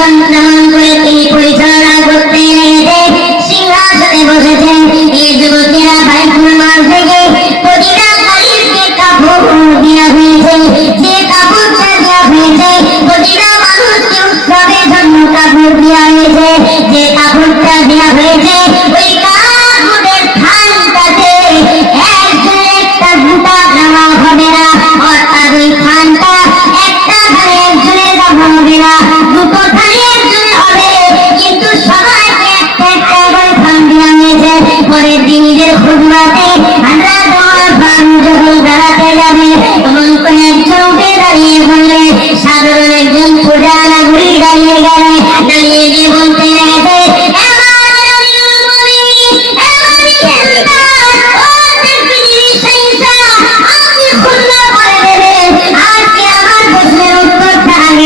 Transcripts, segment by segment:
সন্ত্রাস করে তিনি পরিচালনা করতে সিংহাসনে বসেছেন এই যুবকেরা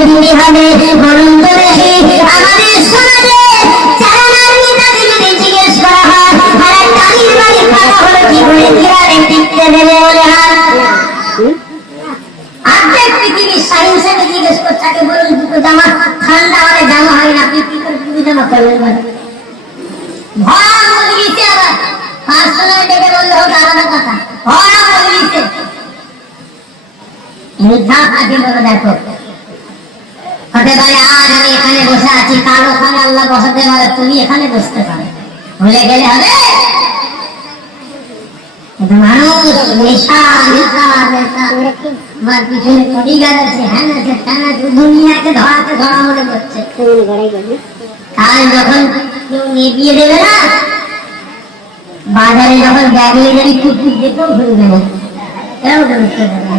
বলুন তো দেখি আমাদের সমাজে যারা নারী তাদের যদি জিজ্ঞেস করা হয়, তারা টালির বাড়ি পাকা হলো কি করে টিকতে দেবে বলে হাত? অর্ধেক পৃথিবীর সায়েন্সে জিজ্ঞেস করছে আগে বলুন, দুটো জামা ঠান্ডা হলে জামা হয় না, আপনি কি করে দুটো জামা করবেন বলেন? ভরা বলে দিচ্ছে আবার পার্সোনাল ডেকে বললে হোক আলাদা কথা। ভরা বলে দিচ্ছে মিথ্যা কাকে বলে দেখো। হতে পারে আজ আমি এখানে বসে আছি, কাল ওখানে আল্লাহ বসাতে পারে, তুমি এখানে বসতে পারো। ভুলে গেলে হবে? বাজারে যখন ব্যাগ নিয়ে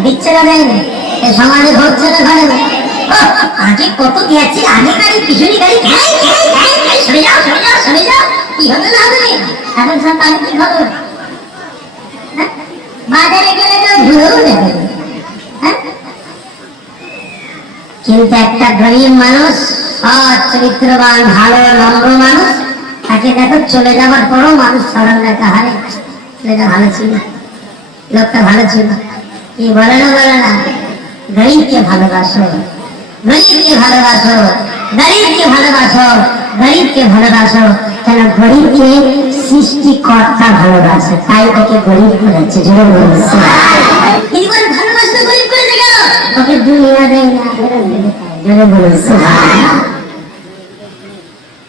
দিচ্ছে না সমাজে ধরছে না ধরে আগে কত দিয়েছি? আগে গাড়ি পিছনে গাড়ি সরে যাও সরে যাও সরে যাও। কি হবে না হবে? এখন সব তান্ত্রিক খবর হ্যাঁ? বাজারে গেলে তো ঘুরেও দেবে। হ্যাঁ? কিন্তু একটা গরিব মানুষ, সৎ ভালো, নম্র মানুষ, তাকে দেখো চলে যাওয়ার পরও মানুষ স্মরণ রাখা হারে ছেলেটা ভালো ছিল। লোকটা ভালো ছিল। কি বলে না বলে না? গরিবকে ভালোবাসো। গরিবকে ভালোবাসো গরিবকে ভালোবাসো গরিবকে ভালোবাসো। কেন গরিবকে সৃষ্টিকর্তা ভালোবাসে? তাই তাকে গরিব বলেছে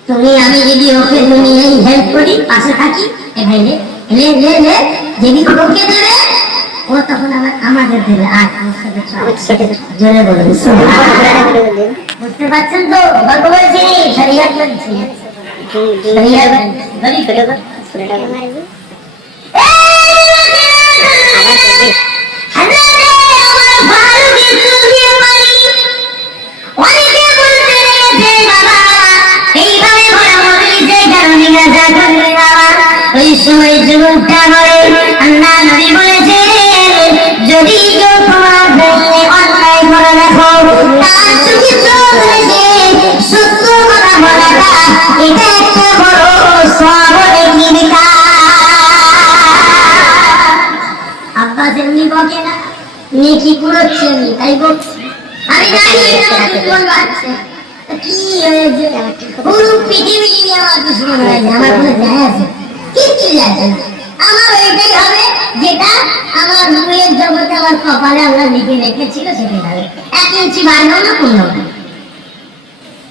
তুমি, আমি যদি ওকে দুনিয়ায় হেল্প করি, পাশে থাকি যেদিন ওকে দেবে ও তখন আবার আমাদের দেবে। আর আমার। জোরে বলুন। বুঝতে পারছেন তো? গল্প বলছি। শরীয়ত শরীয়ত আমার নেকি কুড়োচ্ছে উনি তাই বকছে আমি জানি এটা আমার দুশ্মন বাড়ছে কি হয়েছে? পুরো পৃথিবী নিয়ে আমার দুশ্মন হয়েছে আমার কোনো যায় আছে কিচ্ছু যায় না। আমার ওইটাই হবে যেটা আমার রুয়ের জগতে আমার কপালে আল্লাহ লিখে রেখেছিল সেটাই হবে। এক ইঞ্চি বাড়বেও না কমবেও না।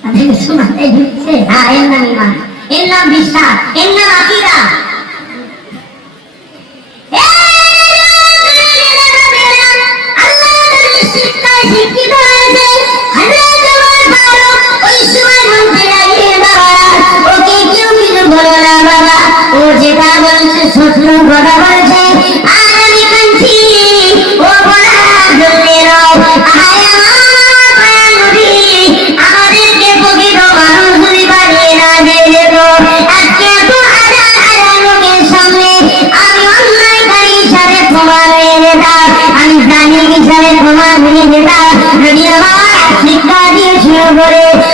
তাদের কিছু মাথায় ঢুকছে। হ্যাঁ এর নাম ইমান। এর নাম বিশ্বাস। এর নাম আকিরা Thank you. শিক্ষা দিয়েছিল বলে